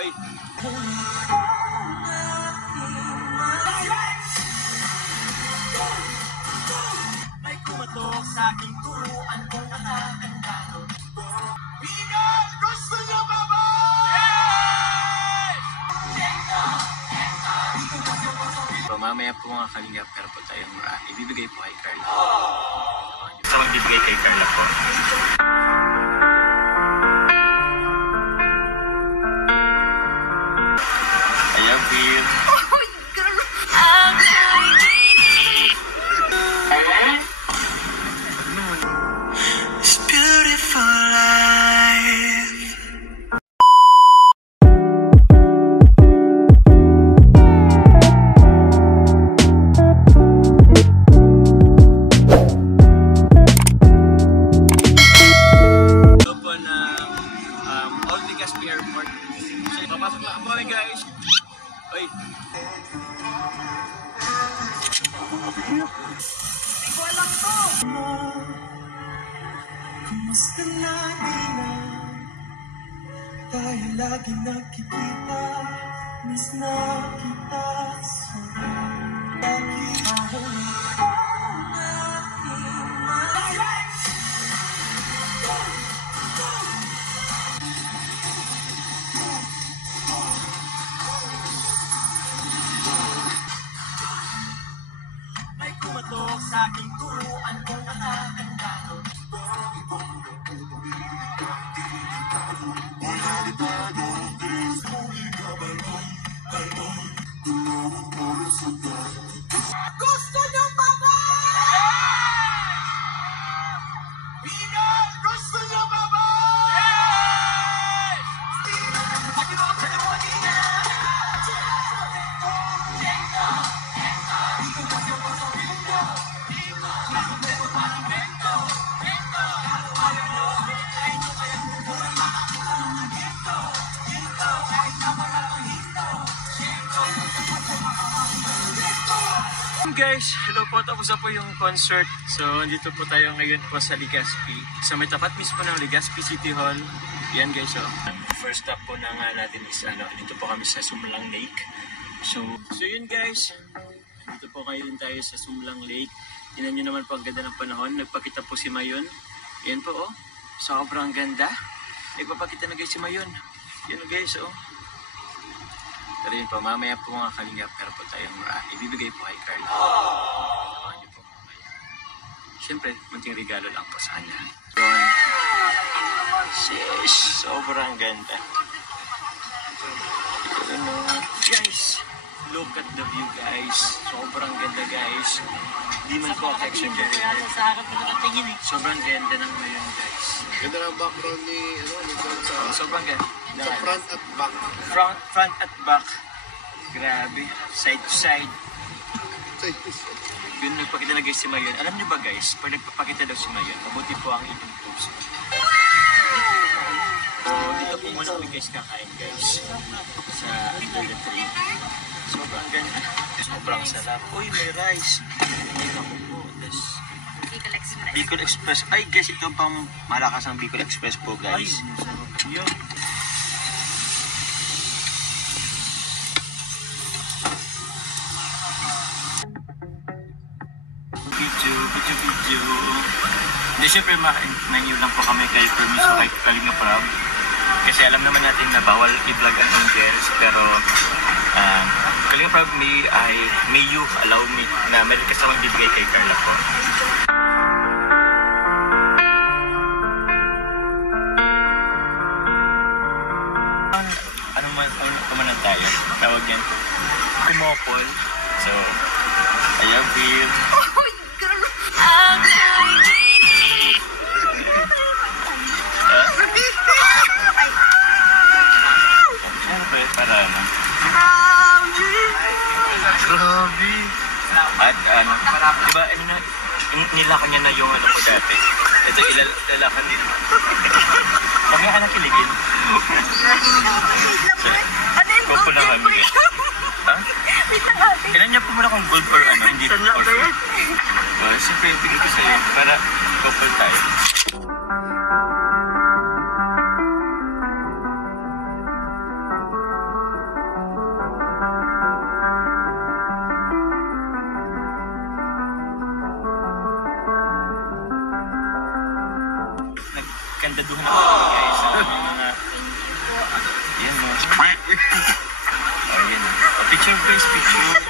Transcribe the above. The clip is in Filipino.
Uy! May kumatok sa aking turuan kung nakakandalo. Miguel! Gusto niyo ba ba? Yes! So, mamaya po mga kalingap, pero po tayong ibibigay po kay Carla. Ito ang ibibigay kay Carla po. I love you. It's beautiful life. Ito po ng Old Legazpi Airport. So, papasok na kami guys. Uy! Hindi ko alam to! Kumusta na nila? Tayo lagi nakikita. Miss na kita sa lagi ako. May kumatok sa aking turuan kung nakakandalo. Gusto niyo ba ba? Miguel! Gusto niyo ba ba? Yes! Guys, hello po, tapos na po yung concert. So, dito po tayo ngayon po sa Legazpi. So, may tapat mismo ng Legazpi City Hall. Yan guys, so. First stop po na nga natin is, dito po kami sa Sumlang Lake. So yun guys. Dito po kayo din tayo sa Sumlang Lake. Tingnan nyo naman po ang ganda ng panahon. Nagpakita po si Mayon. Yan po, oh. Sobrang ganda. Nagpapakita na guys si Mayon. Yan guys, oh. Pero yun po, mamaya po mga kalingap, pero po tayong ibibigay po kay Carla. Samahan niyo po mamaya. Siyempre, munting regalo lang po sa kanya. Sis, sobrang ganda. Guys, look at the view guys. Sobrang ganda guys. Di man po affection dyan. Sobrang ganda ng ngayon guys. Ganda ng background ni sobrang ganda. Sa front at back. Front at back. Grabe. Side to side. Yun, nagpakita na guys si Mayon. Alam niyo ba guys, pag nagpapakita daw si Mayon, mabuti po ang ibang puso. So, dito po muna kami guys kakain guys. Sa under the tree. Sobrang ganda. Sobrang sarap. Uy, may rice. May ako po. Bicol Express. Bicol Express. Ay guys, ito pang malakas ang Bicol Express po guys. Ay, yun. Video. Hindi, syempre menu lang po kami kay permiso kay Kalinga Prab. Kasi alam naman natin na bawal i-vlog ang angels. Pero Kalinga Prab, may you allow me na meron kasamang bibigay kay Carla po. Ano man tayo? Tawag yan kumopol. So, I love you. Siyempre, para ano? Grabe! At diba, nilakan niya na yung ano ko dati. Ito, ilalakan din. Huwag nga ka nakiligin. Kopo na kami. Ha? Kailan niya po muna kung gold or ano? Hindi or gold. Well, siyempre, bigay ko sa'yo para couple tayo. siguraduhan na po guys. Mga, yan mga. Oh, yan. Picture guys, picture.